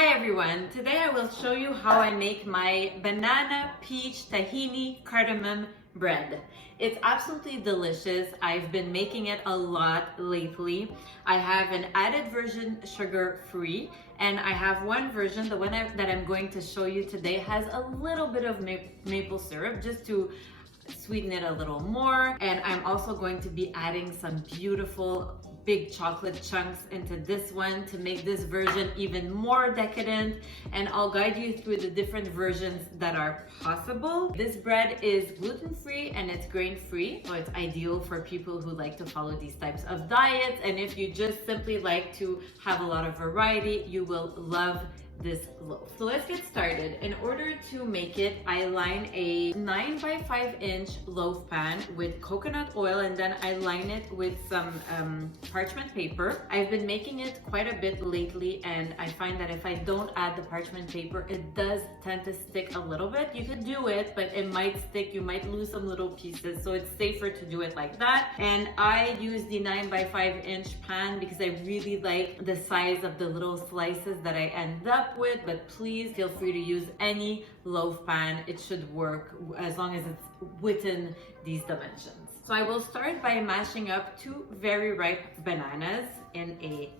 Hi everyone, today I will show you how I make my banana peach tahini cardamom bread. It's absolutely delicious. I've been making it a lot lately. I have an added version sugar free, and I have one version, the one that I'm going to show you today, has a little bit of maple syrup just to sweeten it a little more. And I'm also going to be adding some beautiful big chocolate chunks into this one to make this version even more decadent, and I'll guide you through the different versions that are possible. This bread is gluten-free and it's grain-free, so it's ideal for people who like to follow these types of diets, and if you just simply like to have a lot of variety, you will love this loaf. So let's get started. In order to make it, I line a 9 by 5 inch loaf pan with coconut oil, and then I line it with some parchment paper. I've been making it quite a bit lately, and I find that if I don't add the parchment paper, it does tend to stick a little bit. You could do it, but it might stick. You might lose some little pieces, so it's safer to do it like that. And I use the 9 by 5 inch pan because I really like the size of the little slices that I end up with, but please feel free to use any loaf pan. It should work as long as it's within these dimensions. So I will start by mashing up 2 very ripe bananas in a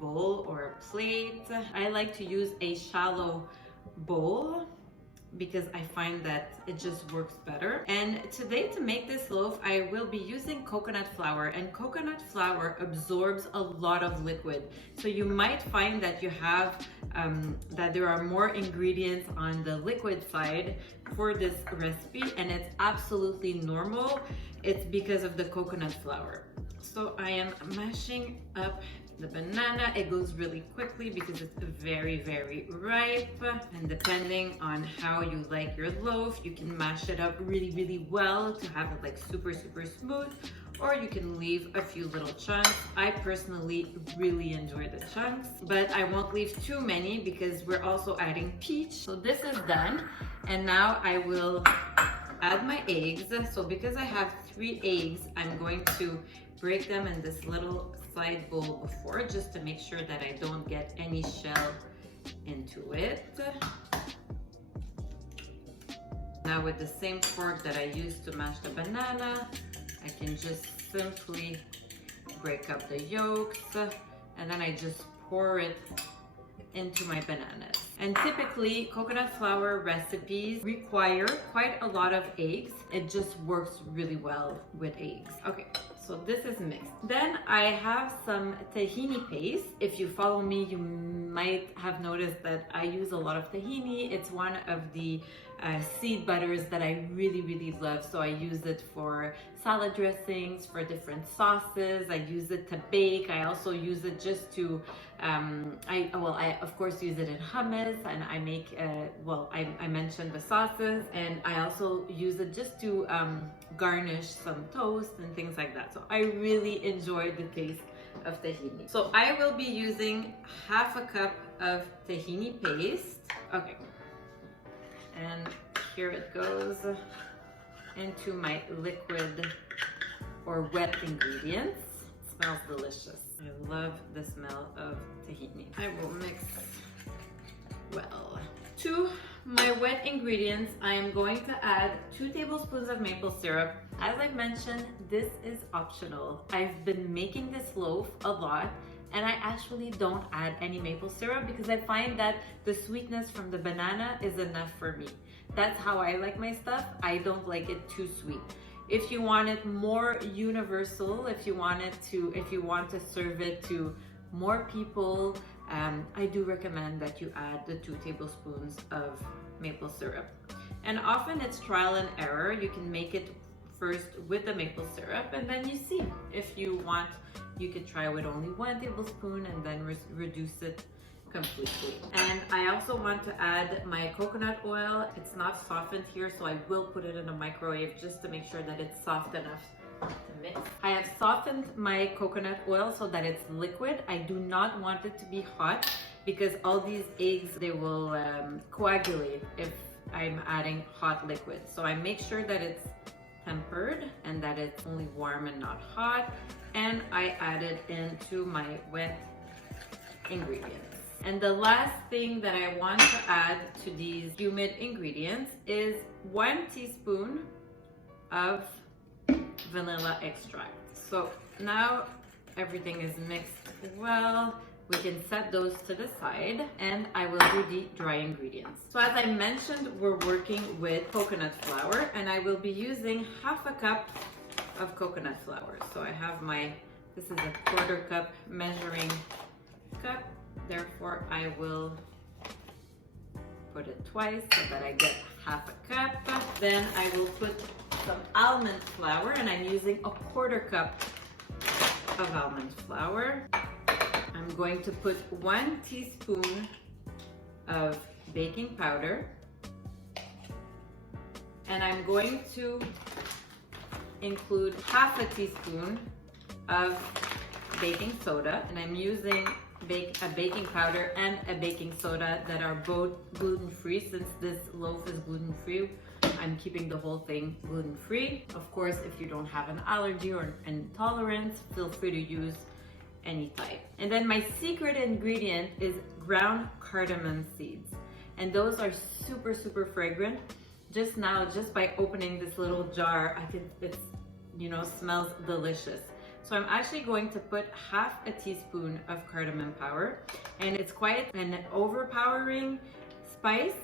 bowl or a plate. I like to use a shallow bowl because I find that it just works better. And today, to make this loaf, I will be using coconut flour, and coconut flour absorbs a lot of liquid. So you might find that you have that there are more ingredients on the liquid side for this recipe, and it's absolutely normal. It's because of the coconut flour. So I am mashing up the banana. It goes really quickly because it's very, very ripe. And depending on how you like your loaf, you can mash it up really, really well to have it like super, super smooth, or you can leave a few little chunks. I personally really enjoy the chunks, but I won't leave too many because we're also adding peach. So this is done. And now I will add my eggs. So because I have 3 eggs, I'm going to break them in this little side bowl before, just to make sure that I don't get any shell into it. Now with the same fork that I used to mash the banana, I can just simply break up the yolks, and then I just pour it into my bananas. And typically coconut flour recipes require quite a lot of eggs. It just works really well with eggs. Okay, so this is mixed. Then I have some tahini paste. If you follow me, you might have noticed that I use a lot of tahini. It's one of the seed butters that I really, really love. So I use it for salad dressings, for different sauces. I use it to bake. I also use it just to, I of course use it in hummus, and I make, I mentioned the sauces, and I also use it just to garnish some toast and things like that. So I really enjoy the taste of tahini. So I will be using half a cup of tahini paste. Okay. And here it goes into my liquid or wet ingredients. It smells delicious. I love the smell of tahini. I will mix well. To my wet ingredients, I am going to add 2 tablespoons of maple syrup. As I mentioned, this is optional. I've been making this loaf a lot, and I actually don't add any maple syrup because I find that the sweetness from the banana is enough for me. That's how I like my stuff. I don't like it too sweet. If you want it more universal, if you want to serve it to more people, I do recommend that you add the 2 tablespoons of maple syrup. And often it's trial and error. You can make it first with the maple syrup, and then you see. If you want, you could try with only 1 tablespoon and then reduce it completely. And I also want to add my coconut oil. It's not softened here, so I will put it in a microwave just to make sure that it's soft enough to mix. I have softened my coconut oil so that it's liquid. I do not want it to be hot because all these eggs, they will coagulate if I'm adding hot liquid. So I make sure that it's tempered and that it's only warm and not hot. And I add it into my wet ingredients. And the last thing that I want to add to these humid ingredients is 1 teaspoon of vanilla extract. So now everything is mixed well. We can set those to the side and I will do the dry ingredients. So as I mentioned, we're working with coconut flour and I will be using half a cup of coconut flour. So I have this is a 1/4 cup measuring cup. Therefore, I will put it twice so that I get half a cup. Then I will put some almond flour and I'm using a 1/4 cup of almond flour. I'm going to put 1 teaspoon of baking powder. And I'm going to include half a teaspoon of baking soda. And I'm using a baking powder and a baking soda that are both gluten-free. Since this loaf is gluten-free, I'm keeping the whole thing gluten-free. Of course, if you don't have an allergy or an intolerance, feel free to use any type. And then my secret ingredient is ground cardamom seeds. And those are super, super fragrant. Just now, just by opening this little jar, it smells delicious. So I'm actually going to put half a teaspoon of cardamom powder, and it's quite an overpowering spice.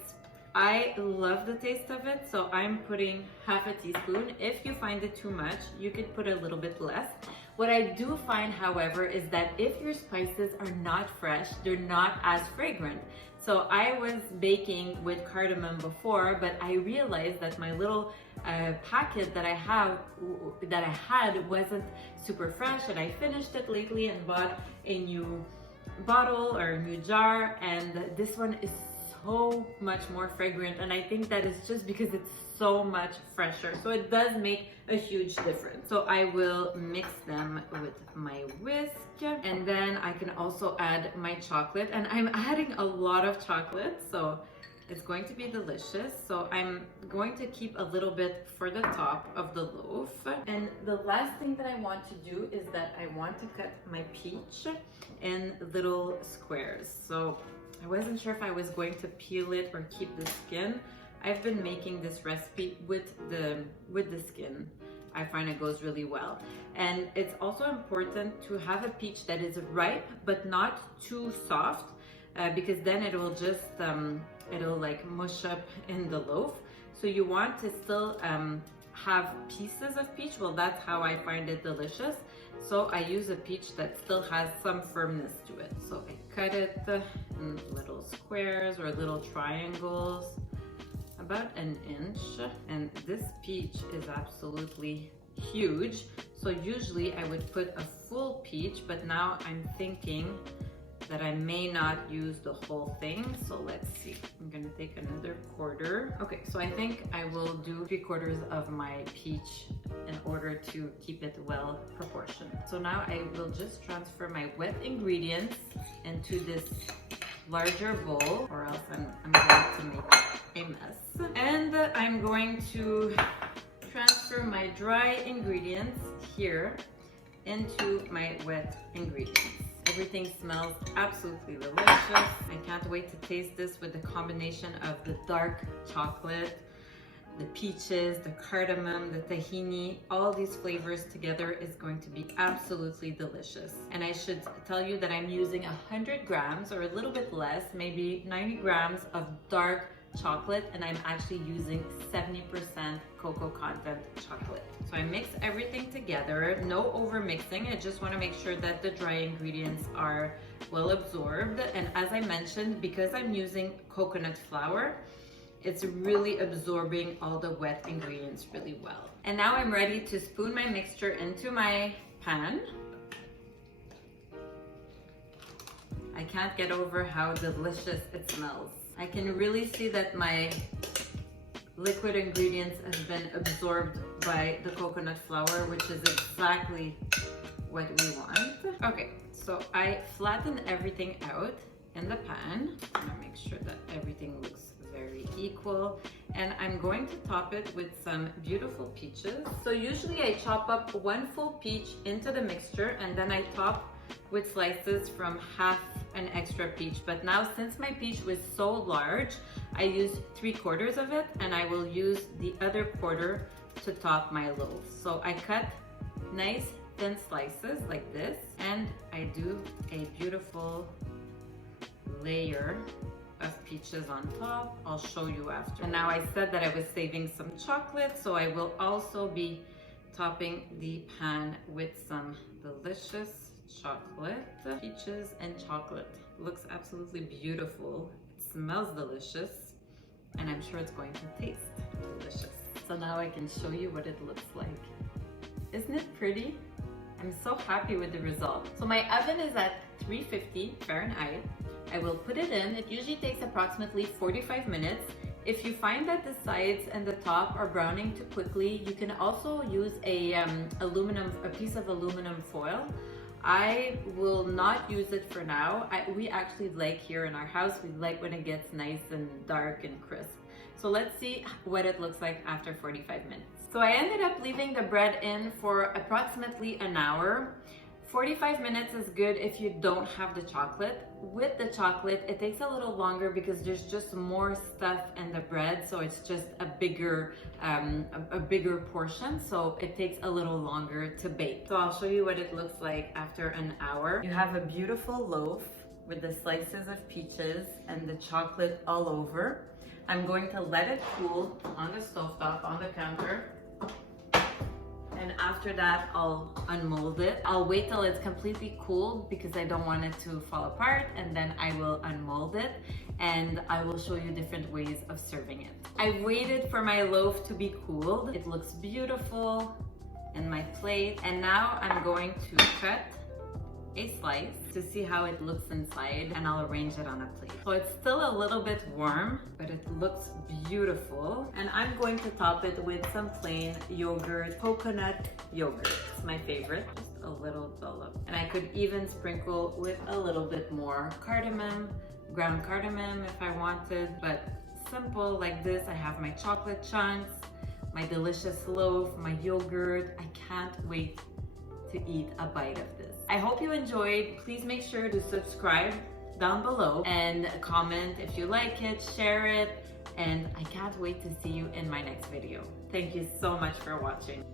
I love the taste of it, so I'm putting half a teaspoon. If you find it too much, you could put a little bit less. What I do find, however, is that if your spices are not fresh, they're not as fragrant. So I was baking with cardamom before, but I realized that my little packet that I had wasn't super fresh, and I finished it lately and bought a new bottle or a new jar, and this one is so much more fragrant, and I think that is just because it's so much fresher. So it does make a huge difference. So I will mix them with my whisk, and then I can also add my chocolate, and I'm adding a lot of chocolate, so it's going to be delicious. So I'm going to keep a little bit for the top of the loaf. And the last thing that I want to do is that I want to cut my peach in little squares. So I wasn't sure if I was going to peel it or keep the skin. I've been making this recipe with the skin. I find it goes really well. And it's also important to have a peach that is ripe but not too soft, because then it will just it'll like mush up in the loaf. So you want to still have pieces of peach. Well, that's how I find it delicious. So I use a peach that still has some firmness to it. So I cut it in little squares or little triangles, about an inch. And this peach is absolutely huge. So usually I would put a full peach, but now I'm thinking that I may not use the whole thing. So let's see. I'm gonna take another 1/4. Okay, so I think I will do 3/4 of my peach in order to keep it well proportioned. So now I will just transfer my wet ingredients into this larger bowl, or else I'm going to make a mess. And I'm going to transfer my dry ingredients here into my wet ingredients. Everything smells absolutely delicious. I can't wait to taste this with the combination of the dark chocolate, the peaches, the cardamom, the tahini. All these flavors together is going to be absolutely delicious. And I should tell you that I'm using 100 grams or a little bit less, maybe 90 grams of dark chocolate, and I'm actually using 70% cocoa content chocolate. So I mix everything together, no over mixing. I just want to make sure that the dry ingredients are well absorbed. And as I mentioned, because I'm using coconut flour, it's really absorbing all the wet ingredients really well. And now I'm ready to spoon my mixture into my pan. I can't get over how delicious it smells. I can really see that my liquid ingredients has been absorbed by the coconut flour, which is exactly what we want. Okay, so I flatten everything out in the pan. I'm gonna make sure that everything looks very equal, and I'm going to top it with some beautiful peaches. So usually I chop up 1 full peach into the mixture, and then I top with slices from half an extra peach, but now since my peach was so large, I used 3/4 of it, and I will use the other quarter to top my loaf. So I cut nice thin slices like this, and I do a beautiful layer of peaches on top. I'll show you after. And now I said that I was saving some chocolate, so I will also be topping the pan with some delicious chocolate. Peaches and chocolate. Looks absolutely beautiful. It smells delicious, and I'm sure it's going to taste delicious. So now I can show you what it looks like. Isn't it pretty? I'm so happy with the result. So my oven is at 350 Fahrenheit. I will put it in. It usually takes approximately 45 minutes. If you find that the sides and the top are browning too quickly, you can also use a piece of aluminum foil. I will not use it for now. We actually like here in our house, we like when it gets nice and dark and crisp. So let's see what it looks like after 45 minutes. So I ended up leaving the bread in for approximately an hour. 45 minutes is good if you don't have the chocolate. With the chocolate, it takes a little longer because there's just more stuff in the bread, so it's just a bigger portion, so it takes a little longer to bake. So I'll show you what it looks like after an hour. You have a beautiful loaf with the slices of peaches and the chocolate all over. I'm going to let it cool on the stovetop on the counter. And after that, I'll unmold it. I'll wait till it's completely cool because I don't want it to fall apart, and then I will unmold it and I will show you different ways of serving it. I waited for my loaf to be cooled. It looks beautiful in my plate, and now I'm going to cut a slice to see how it looks inside, and I'll arrange it on a plate. So it's still a little bit warm, but it looks beautiful. And I'm going to top it with some plain yogurt, coconut yogurt. It's my favorite, just a little dollop. And I could even sprinkle with a little bit more cardamom, ground cardamom if I wanted, but simple like this. I have my chocolate chunks, my delicious loaf, my yogurt. I can't wait to eat a bite of this. I hope you enjoyed. Please make sure to subscribe down below and comment if you like it, share it, and I can't wait to see you in my next video. Thank you so much for watching.